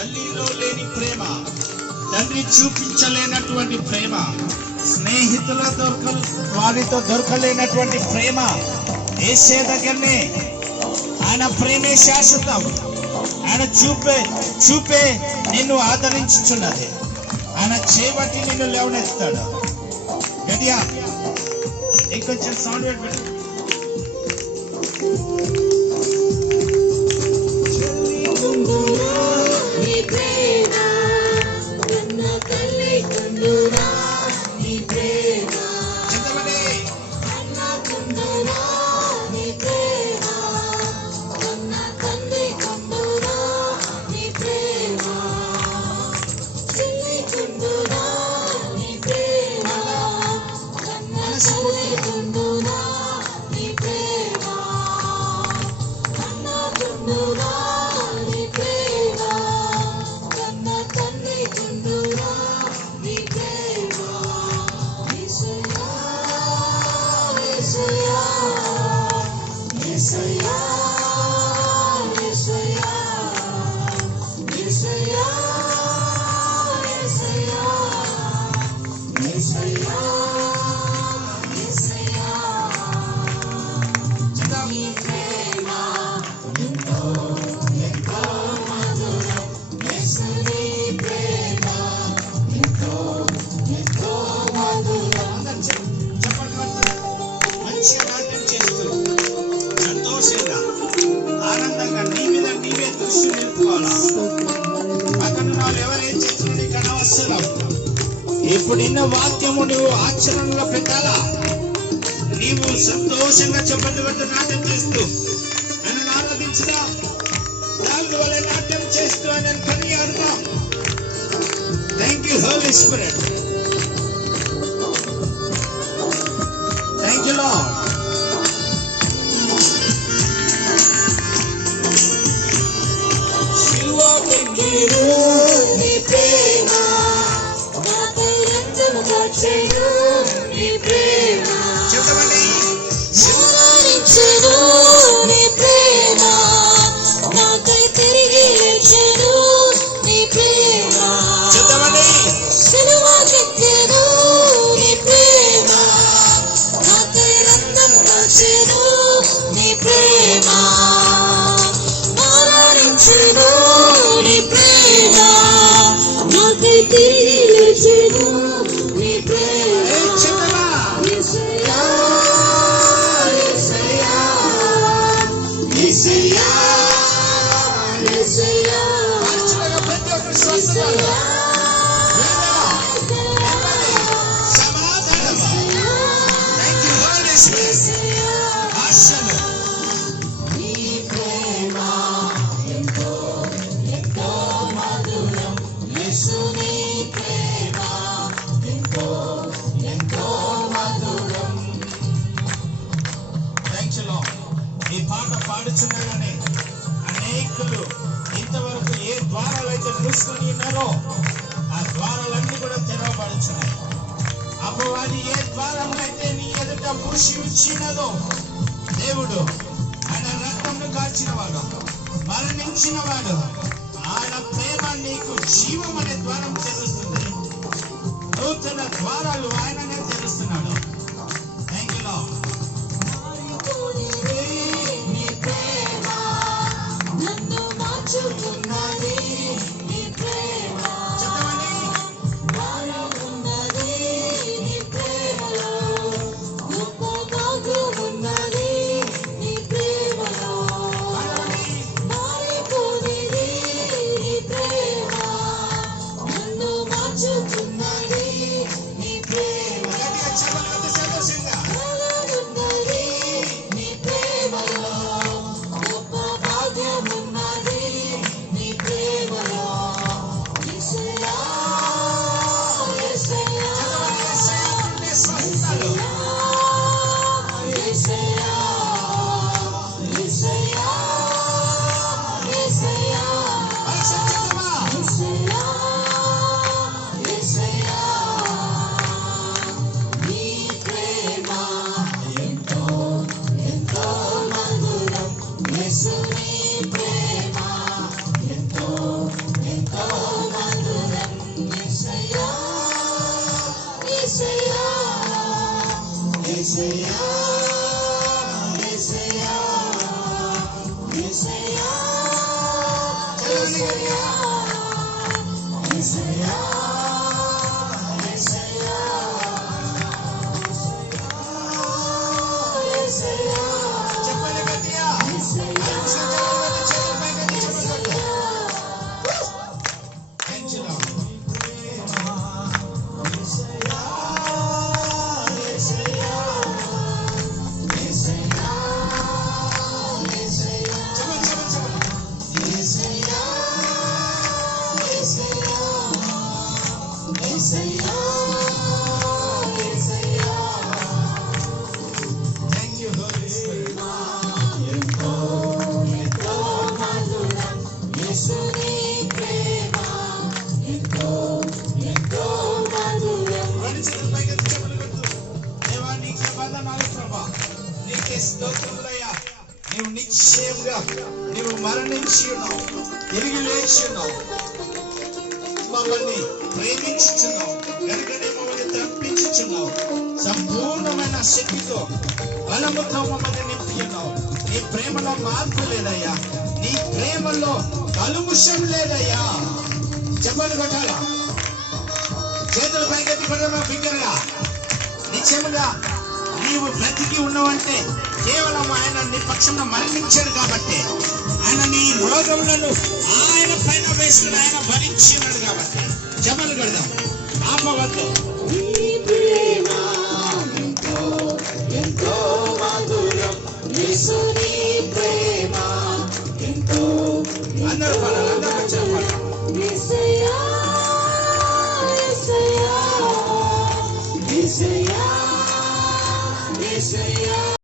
తల్లిలో లేని ప్రేమ, తండ్రి చూపించలేనటువంటి ప్రేమ, స్నేహితుల వారితో దొరకలేనటువంటి ప్రేమ యేసే దగ్గరనే. ఆయన ప్రేమే శాశ్వతం. ఆయన చూపే నిన్ను ఆదరించుచున్నది. ఆయన చేపట్టి నిన్ను లేవనెత్తాడు. గట్టిగా ఇంకొంచెం సౌండ్ పెట్టు. ఆనందంగా నీ మీద నీవే దృష్టి నిలుపుకోవాలా. అతను వాళ్ళు ఎవరేం చేస్తుంది కానీ అవసరం. ఇప్పుడు ఇన్న వాక్యము నువ్వు ఆచరణలో పెట్టాలా. నీవు సంతోషంగా చెప్పండి పెట్టి నాట్యం చేస్తూ ఆయన ఆరాధించుదా. దాని వల్ల నాట్యం చేస్తూ ఆయన పని అర్థం. Thank you Holy Spirit. Thank you Lord. నీ ప్రేమ నాపై రక్తము కార్చెను. నీ ప్రేమ మరణించెను. నీ ప్రేమ నాకై తిరిగి లేచెను. నీ ప్రేమ సిలువకెక్కెను. నీ ప్రేమ నాకై రక్తము కార్చెను. నీ ప్రేమ మరణించెను. నీ ప్రేమ నాకై తిరిగి లేచెను. నీ ప్రేమ యేసయ్యా యేసయ్యా యేసయ్యా యేసయ్యా యేసయ్యా ఈ పాట పాడుచుండగానే అనేకులు ఇంతవరకు ఏ ద్వారాలు అయితే మూసుకొని ఉన్నారో ఆ ద్వారాలన్నీ కూడా తెరవబడుచున్నాయి. అపవాది ఏ ద్వారములైతే నీ ఎదుట మూసి ఉంచినదో దేవుడు ఆయన రక్తంను కాల్చినవాడు, మరణించినవాడు. ఆయన ప్రేమ నీకు జీవం అనే ద్వారం తెరుస్తుంది. నూతన ద్వారాలు ఆయననే తెరుస్తున్నాడు. Thank you lord. నన్ను మార్చుతున్నది నీ ప్రేమ. ఉన్నది నీ ప్రేమలో గొప్ప భాగ్యం ఉన్నది నీ ప్రేమలో. మారిపోనిది నీ ప్రేమ. నన్ను మార్చుతున్నది నీ ప్రేమ. యేసయ్యా యేసయ్యా యేసయ్యా యేసయ్యా యేసయ్యా చెప్పండి గట్టిగా. యేసయ్యా చేతులు పైకెత్తి చెప్పండి. Thank you, Lord. Thank you, Holy Spirit. రెండు చేతులు పైకెత్తి చెప్పండి కొడుతూ. దేవా నీకే వందనాలు ప్రభా. నీకే స్తోత్రములయ్యా. నీవు నిశ్చయముగా నీవు మరణించి ఉన్నావు, తిరిగి లేచి ఉన్నావు, మమ్మల్ని ప్రేమించుచున్నావు, గనుకనే మమ్మల్ని తప్పించుచున్నావు. సంపూర్ణమైన శక్తితో బలముతో మమ్మల్ని నింపి ఉన్నావు. నీ ప్రేమలో మార్పు లేదయ్యా, నీ ప్రేమలో కలుముషం లేదయ్యా. చెప్పండి కొట్టాలా. చేతులు పైకెత్తి కొడదామా బిగ్గరగా. నిశ్చయముగా నీవు బ్రతికి ఉన్నావంటే కేవలం ఆయన నీ పక్షంలో మరణించాడు కాబట్టి, ఆయన నీ రోగములను ఆయన పైన వేసుకుని ఆయన భరించి ఉన్నాడు కాబట్టి. చెప్పలు కొడదాం ఆపవద్దు. అందరూ పాడాలి, అందరూ వచ్చారు పాడాలి. యేసయ్యా యేసయ్యా యేసయ్యా యేసయ్యా